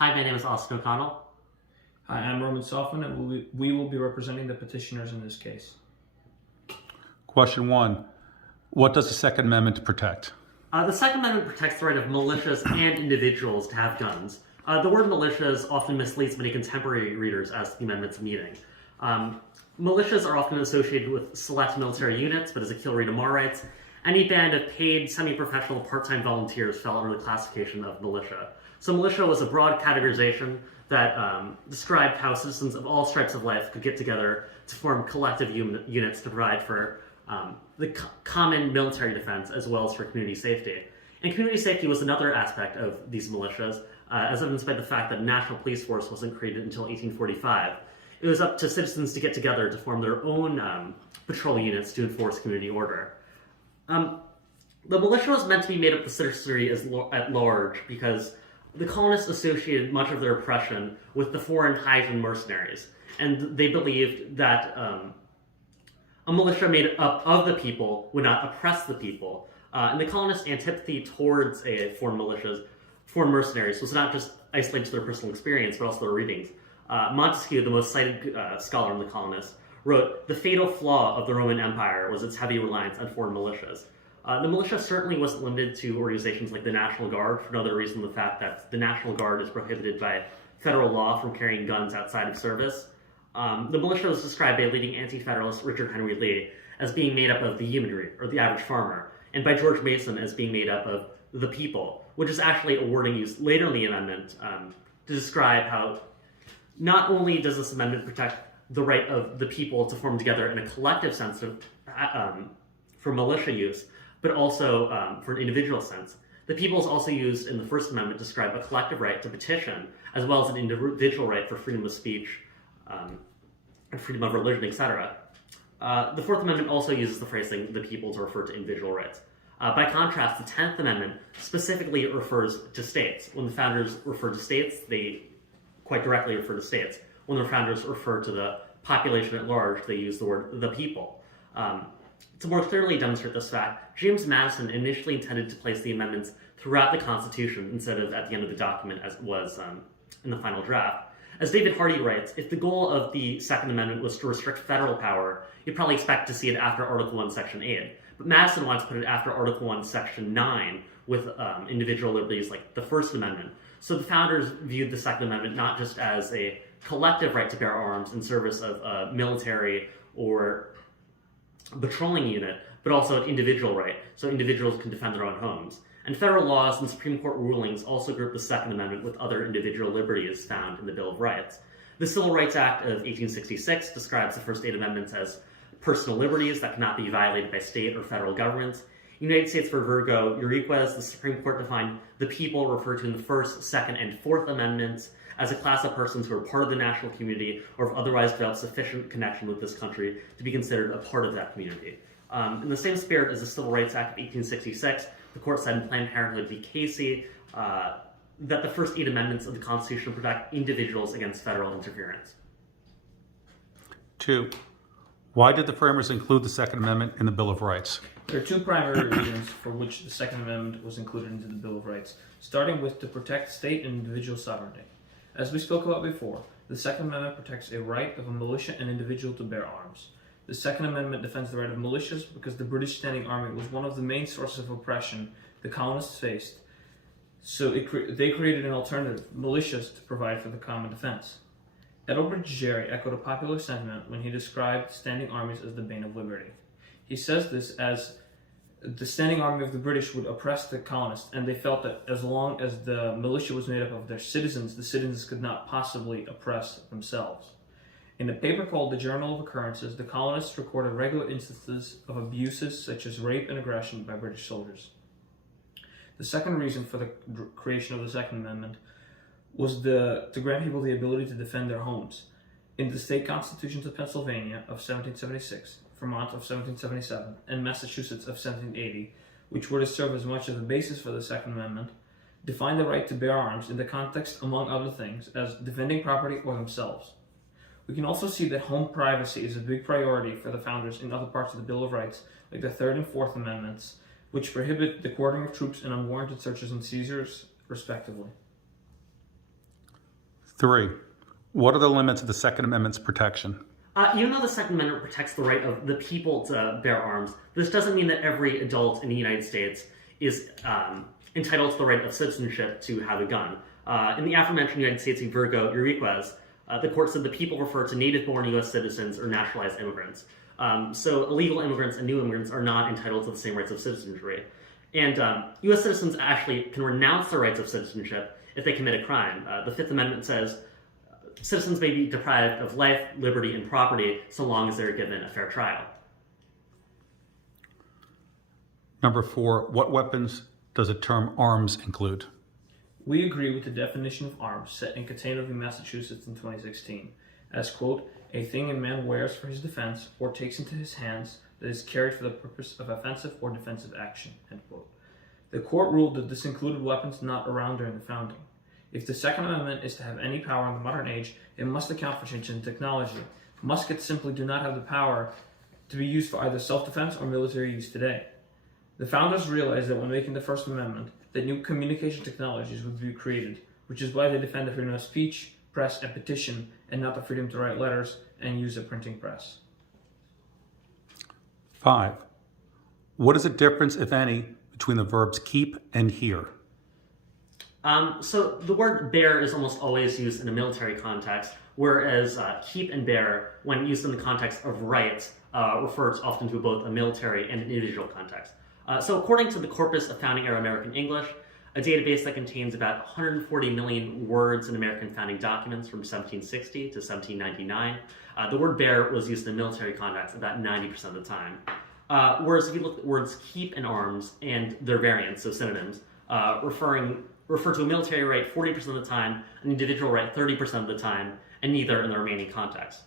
Hi, my name is Austin O'Connell. Hi, I'm Roman Softman, and we will be representing the petitioners in this case. Question 1. What does the Second Amendment protect? The Second Amendment protects the right of militias and individuals to have guns. The word militias often misleads many contemporary readers as to the amendment's meaning. Militias are often associated with select military units, but as Akil Reed-Amar writes, any band of paid, semi-professional, part-time volunteers fell under the classification of militia. So militia was a broad categorization that described how citizens of all stripes of life could get together to form collective units to provide for the common military defense as well as for community safety. And community safety was another aspect of these militias, as evidenced by the fact that a national police force wasn't created until 1845. It was up to citizens to get together to form their own patrol units to enforce community order. The militia was meant to be made up of the citizenry at large because the colonists associated much of their oppression with the foreign Hygian mercenaries, and they believed that a militia made up of the people would not oppress the people. And the colonists' antipathy towards foreign mercenaries was not just isolated to their personal experience, but also their readings. Montesquieu, the most cited scholar in the colonists, wrote, "The fatal flaw of the Roman Empire was its heavy reliance on foreign militias." The militia certainly wasn't limited to organizations like the National Guard, for another reason, the fact that the National Guard is prohibited by federal law from carrying guns outside of service. The militia was described by leading anti-federalist Richard Henry Lee as being made up of the yeomanry, or the average farmer, and by George Mason as being made up of the people, which is actually a wording used later in the amendment to describe how not only does this amendment protect the right of the people to form together in a collective sense for militia use, but also for an individual sense. The people is also used in the First Amendment to describe a collective right to petition, as well as an individual right for freedom of speech, and freedom of religion, etc. The Fourth Amendment also uses the phrasing "the people" to refer to individual rights. By contrast, the 10th Amendment specifically refers to states. When the founders refer to states, they quite directly refer to states. When the founders refer to the population at large, they use the word "the people." To more clearly demonstrate this fact, James Madison initially intended to place the amendments throughout the Constitution instead of at the end of the document as it was in the final draft. As David Hardy writes, if the goal of the Second Amendment was to restrict federal power, you'd probably expect to see it after Article 1, Section 8. But Madison wants to put it after Article 1, Section 9 with individual liberties like the First Amendment. So the founders viewed the Second Amendment not just as a collective right to bear arms in service of a military or patrolling unit, but also an individual right, so individuals can defend their own homes. And federal laws and Supreme Court rulings also group the Second Amendment with other individual liberties found in the Bill of Rights. The Civil Rights Act of 1866 describes the first 8 amendments as personal liberties that cannot be violated by state or federal governments. United States v. Virgo Uriquez, the Supreme Court defined the people referred to in the First, Second, and Fourth Amendments as a class of persons who are part of the national community or have otherwise developed sufficient connection with this country to be considered a part of that community. In the same spirit as the Civil Rights Act of 1866, the court said in Planned Parenthood v. Casey that the first 8 amendments of the Constitution protect individuals against federal interference. 2. Why did the framers include the Second Amendment in the Bill of Rights? There are 2 primary reasons for which the Second Amendment was included into the Bill of Rights, starting with to protect state and individual sovereignty. As we spoke about before, the Second Amendment protects a right of a militia and individual to bear arms. The Second Amendment defends the right of militias because the British Standing Army was one of the main sources of oppression the colonists faced, so they created an alternative, militias, to provide for the common defense. Ethelbert Gerry echoed a popular sentiment when he described standing armies as the bane of liberty. He says this as the standing army of the British would oppress the colonists, and they felt that as long as the militia was made up of their citizens, the citizens could not possibly oppress themselves. In a paper called the Journal of Occurrences, the colonists recorded regular instances of abuses such as rape and aggression by British soldiers. The second reason for the creation of the Second Amendment was to grant people the ability to defend their homes. In the state constitutions of Pennsylvania of 1776, Vermont of 1777, and Massachusetts of 1780, which were to serve as much of the basis for the Second Amendment, defined the right to bear arms in the context, among other things, as defending property or themselves. We can also see that home privacy is a big priority for the founders in other parts of the Bill of Rights, like the Third and Fourth Amendments, which prohibit the quartering of troops and unwarranted searches and seizures, respectively. 3. What are the limits of the Second Amendment's protection? Even though the Second Amendment protects the right of the people to bear arms, this doesn't mean that every adult in the United States is entitled to the right of citizenship to have a gun. In the aforementioned United States v. Virgo Uriquez, the court said the people refer to native-born U.S. citizens or naturalized immigrants. So illegal immigrants and new immigrants are not entitled to the same rights of citizenry. And U.S. citizens actually can renounce their rights of citizenship if they commit a crime. The Fifth Amendment says citizens may be deprived of life, liberty, and property so long as they're given a fair trial. Number 4, what weapons does the term arms include? We agree with the definition of arms set in Catano v. Massachusetts in 2016 as, quote, a thing a man wears for his defense or takes into his hands that is carried for the purpose of offensive or defensive action, end quote. The court ruled that this included weapons not around during the founding. If the Second Amendment is to have any power in the modern age, it must account for changes in technology. Muskets simply do not have the power to be used for either self-defense or military use today. The founders realized that when making the First Amendment, that new communication technologies would be created, which is why they defend the freedom of speech, press, and petition, and not the freedom to write letters and use a printing press. 5. What is the difference, if any, between the verbs keep and hear? So the word bear is almost always used in a military context, whereas keep and bear, when used in the context of rights, refers often to both a military and an individual context. So according to the Corpus of Founding Era American English, a database that contains about 140 million words in American founding documents from 1760 to 1799, the word bear was used in a military context about 90% of the time. Whereas if you look at words keep and arms and their variants, so synonyms, refer to a military right 40% of the time, an individual right 30% of the time, and neither in the remaining context.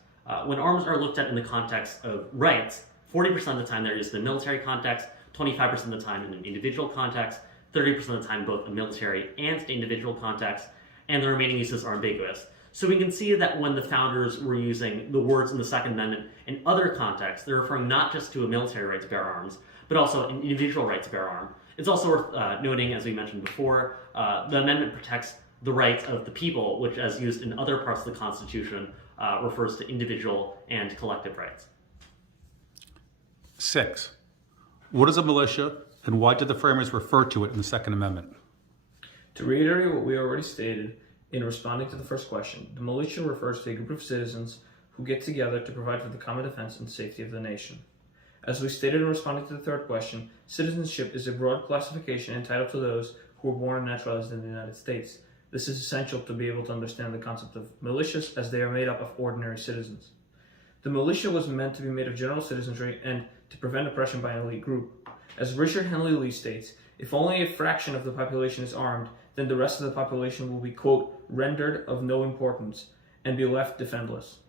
When arms are looked at in the context of rights, 40% of the time they're used in a military context, 25% of the time in an individual context, 30% of the time both a military and an individual context, and the remaining uses are ambiguous. So we can see that when the founders were using the words in the Second Amendment in other contexts, they're referring not just to a military right to bear arms, but also an individual right to bear arms. It's also worth noting, as we mentioned before, the amendment protects the rights of the people, which, as used in other parts of the Constitution, refers to individual and collective rights. 6. What is a militia, and why did the framers refer to it in the Second Amendment? To reiterate what we already stated in responding to the first question, the militia refers to a group of citizens who get together to provide for the common defense and safety of the nation. As we stated in responding to the third question, citizenship is a broad classification entitled to those who were born and naturalized in the United States. This is essential to be able to understand the concept of militias, as they are made up of ordinary citizens. The militia was meant to be made of general citizenry and to prevent oppression by an elite group. As Richard Henley Lee states, if only a fraction of the population is armed, then the rest of the population will be, quote, rendered of no importance and be left defenseless.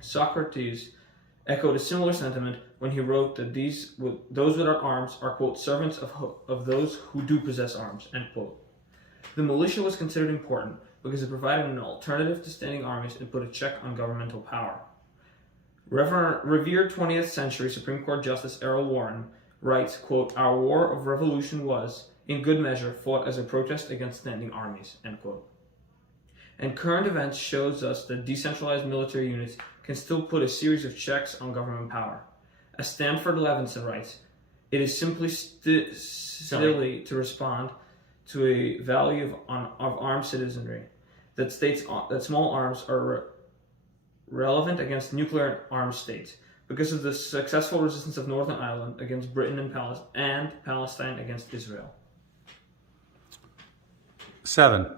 Socrates echoed a similar sentiment when he wrote that those without arms are, quote, servants of those who do possess arms, end quote. The militia was considered important because it provided an alternative to standing armies and put a check on governmental power. Revered 20th century Supreme Court Justice Errol Warren writes, quote, our war of revolution was, in good measure, fought as a protest against standing armies, end quote. And current events shows us that decentralized military units can still put a series of checks on government power. As Stanford Levinson writes, it is simply silly to respond to a value of armed citizenry that states that small arms are relevant against nuclear armed states because of the successful resistance of Northern Ireland against Britain and Palestine against Israel. 7.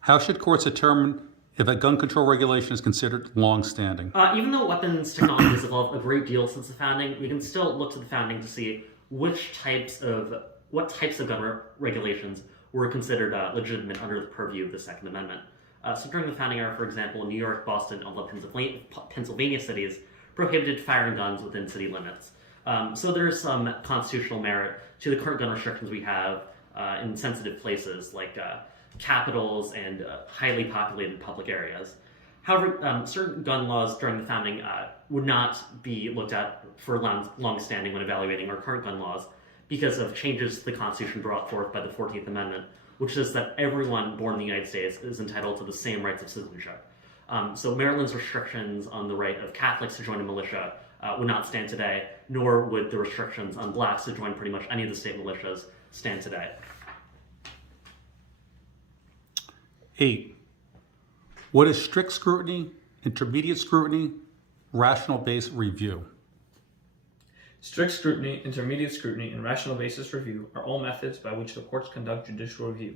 How should courts determine if a gun control regulation is considered long-standing? Even though weapons technology has evolved a great deal since the founding, we can still look to the founding to see what types of gun regulations were considered legitimate under the purview of the Second Amendment. So during the founding era, for example, New York, Boston, and all the Pennsylvania cities prohibited firing guns within city limits. So there is some constitutional merit to the current gun restrictions we have in sensitive places like capitals and highly populated public areas. However, certain gun laws during the founding would not be looked at for long-standing when evaluating our current gun laws because of changes to the Constitution brought forth by the 14th Amendment. which is that everyone born in the United States is entitled to the same rights of citizenship. So Maryland's restrictions on the right of Catholics to join a militia would not stand today, nor would the restrictions on blacks to join pretty much any of the state militias stand today. 8. What is strict scrutiny, intermediate scrutiny, rational base review? Strict scrutiny, intermediate scrutiny, and rational basis review are all methods by which the courts conduct judicial review.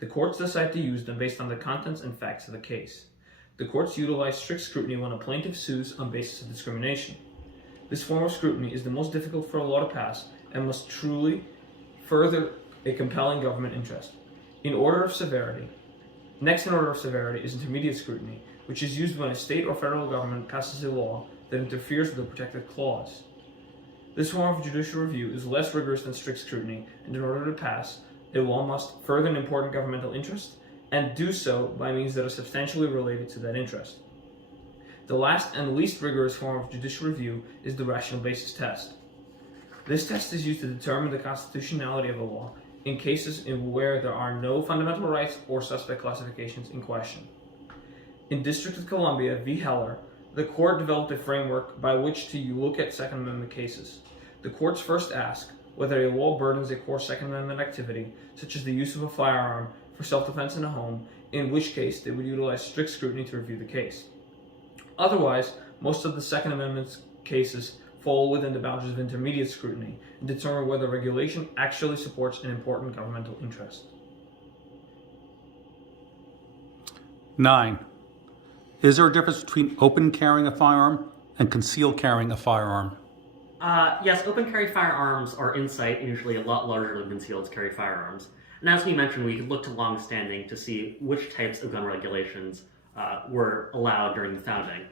The courts decide to use them based on the contents and facts of the case. The courts utilize strict scrutiny when a plaintiff sues on basis of discrimination. This form of scrutiny is the most difficult for a law to pass and must truly further a compelling government interest. Next in order of severity is intermediate scrutiny, which is used when a state or federal government passes a law that interferes with a protected clause. This form of judicial review is less rigorous than strict scrutiny, and in order to pass, a law must further an important governmental interest and do so by means that are substantially related to that interest. The last and least rigorous form of judicial review is the rational basis test. This test is used to determine the constitutionality of a law in cases in where there are no fundamental rights or suspect classifications in question. In District of Columbia v. Heller, the court developed a framework by which to look at Second Amendment cases. The courts first ask whether a law burdens a core Second Amendment activity, such as the use of a firearm for self-defense in a home, in which case they would utilize strict scrutiny to review the case. Otherwise, most of the Second Amendment cases fall within the boundaries of intermediate scrutiny and determine whether regulation actually supports an important governmental interest. 9. Is there a difference between open carrying a firearm and concealed carrying a firearm? Yes, open carry firearms are in sight and usually a lot larger than concealed carry firearms. And as we mentioned, we could look to long-standing to see which types of gun regulations were allowed during the founding.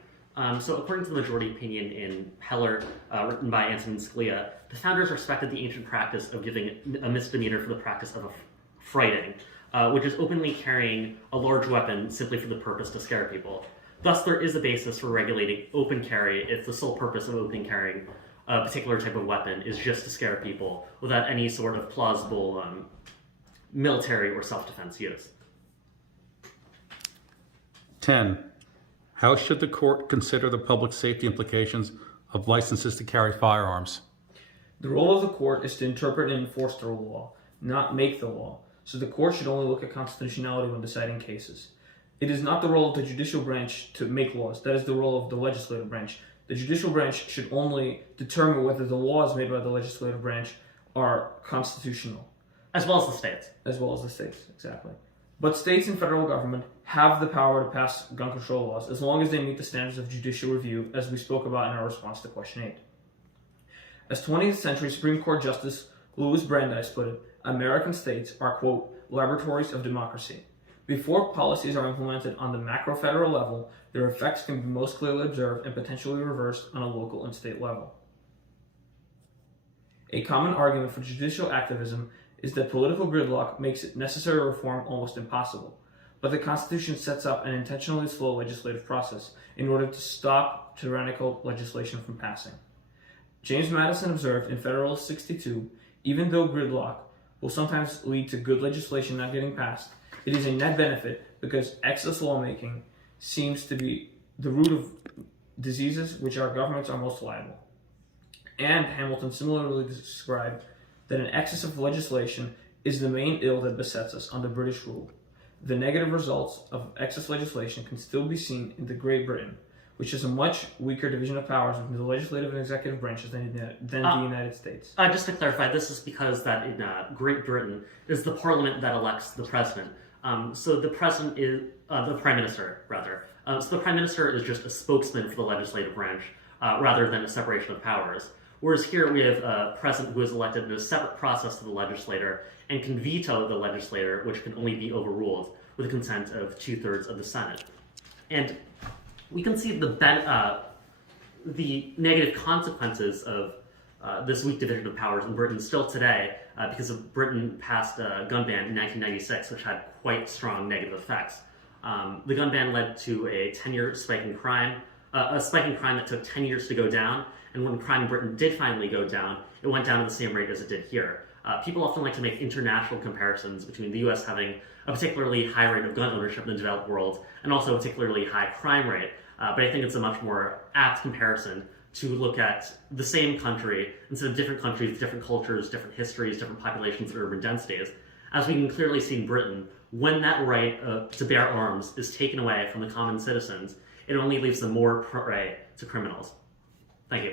So according to the majority opinion in Heller, written by Antonin Scalia, the founders respected the ancient practice of giving a misdemeanor for the practice of frighting, which is openly carrying a large weapon simply for the purpose to scare people. Thus, there is a basis for regulating open carry if the sole purpose of open carrying a particular type of weapon is just to scare people without any sort of plausible military or self-defense use. 10. How should the court consider the public safety implications of licenses to carry firearms? The role of the court is to interpret and enforce the law, not make the law, so the court should only look at constitutionality when deciding cases. It is not the role of the judicial branch to make laws. That is the role of the legislative branch. The judicial branch should only determine whether the laws made by the legislative branch are constitutional. As well as the states. As well as the states, exactly. But states and federal government have the power to pass gun control laws as long as they meet the standards of judicial review, as we spoke about in our response to question 8. As 20th century Supreme Court Justice Louis Brandeis put it, American states are, quote, laboratories of democracy. Before policies are implemented on the macro-federal level, their effects can be most clearly observed and potentially reversed on a local and state level. A common argument for judicial activism is that political gridlock makes necessary reform almost impossible, but the Constitution sets up an intentionally slow legislative process in order to stop tyrannical legislation from passing. James Madison observed in Federalist 62, even though gridlock will sometimes lead to good legislation not getting passed, it is a net benefit because excess lawmaking seems to be the root of diseases which our governments are most liable. And Hamilton similarly described that an excess of legislation is the main ill that besets us under British rule. The negative results of excess legislation can still be seen in the Great Britain, which has a much weaker division of powers between the legislative and executive branches than the United States. Just to clarify, this is because that in Great Britain is the parliament that elects the president. So the president is the prime minister, rather. So the prime minister is just a spokesman for the legislative branch, rather than a separation of powers. Whereas here we have a president who is elected in a separate process to the legislator and can veto the legislator, which can only be overruled with the consent of 2/3 of the Senate. And we can see the negative consequences of this weak division of powers in Britain still today, because of Britain passed a gun ban in 1996, which had quite strong negative effects. The gun ban led to a 10-year spike in crime, a spike in crime that took 10 years to go down, and when crime in Britain did finally go down, it went down at the same rate as it did here. People often like to make international comparisons between the US having a particularly high rate of gun ownership in the developed world and also a particularly high crime rate. But I think it's a much more apt comparison to look at the same country instead of different countries, different cultures, different histories, different populations, and urban densities. As we can clearly see in Britain, when that right to bear arms is taken away from the common citizens, it only leaves them more prey to criminals. Thank you.